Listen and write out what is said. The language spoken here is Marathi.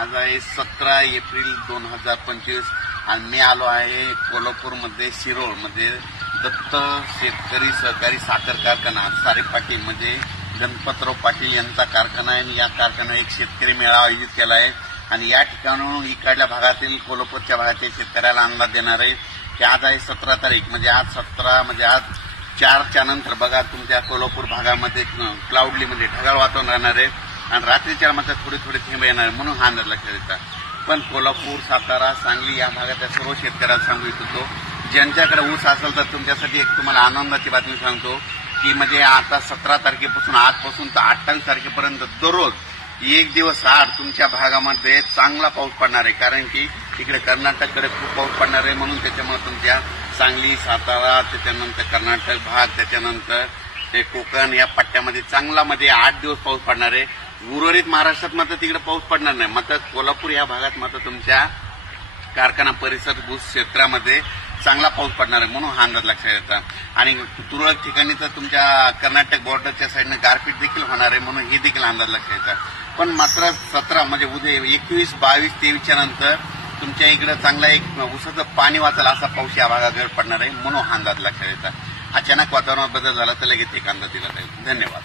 आज आहे 17 एप्रिल 2025 आणि मी आलो आहे कोल्हापूरमध्ये शिरोळमध्ये दत्त शेतकरी सहकारी साखर कारखाना सारे पाटील म्हणजे गणपतराव पाटील यांचा कारखाना आहे आणि या कारखान्यात एक शेतकरी मेळावा आयोजित केला आहे आणि या ठिकाणून इकडल्या भागातील कोल्हापूरच्या भागातील शेतकऱ्याला अंदाज देणार आहे की आज आहे 17 तारीख म्हणजे आज 17 म्हणजे आज 4च्या नंतर बघा तुमच्या कोल्हापूर भागामध्ये क्लाउडली म्हणजे ढगाळ वातावरण राहणार आहे आणि रात्रीच्या मात्र थोडे थोडे थेंब येणार आहे म्हणून हा अंदाज लक्षात येतात। पण कोल्हापूर सातारा सांगली या भागातल्या सर्व शेतकऱ्याला सांगू इच्छितो ज्यांच्याकडे ऊस असेल तर तुमच्यासाठी एक तुम्हाला आनंदाची बातमी सांगतो की म्हणजे आता 17 तारखेपासून आजपासून तर 28 तारखेपर्यंत दररोज एक दिवस आड तुमच्या भागामध्ये चांगला पाऊस पडणार आहे कारण की इकडे कर्नाटककडे खूप पाऊस पडणार आहे म्हणून त्याच्यामुळे तुमच्या सांगली सातारा त्याच्यानंतर कर्नाटक भाग त्याच्यानंतर ते कोकण या पट्ट्यामध्ये चांगला मध्ये 8 दिवस पाऊस पडणार आहे। उर्वरित महाराष्ट्रात मात्र तिकडे पाऊस पडणार नाही मात्र कोल्हापूर या भागात मात्र तुमच्या कारखाना परिसर ऊस क्षेत्रामध्ये चांगला पाऊस पडणार आहे म्हणून हा अंदाज लक्षात येतात आणि तुरळक ठिकाणी तर तुमच्या कर्नाटक बॉर्डरच्या साईडने गारपीट देखील होणार आहे म्हणून हे देखील अंदाज लक्षात येतात। पण मात्र 17 म्हणजे उद्या 21, 22, 23च्या नंतर तुमच्या इकडे चांगला एक ऊसाचं पाणी वाचेल असा पाऊस या भागाकडे पडणार आहे म्हणून हा अंदाज लक्षात येतात। अचानक वातावरणात बदल झाला तर लगेच एक अंदाज दिला जाईल। धन्यवाद।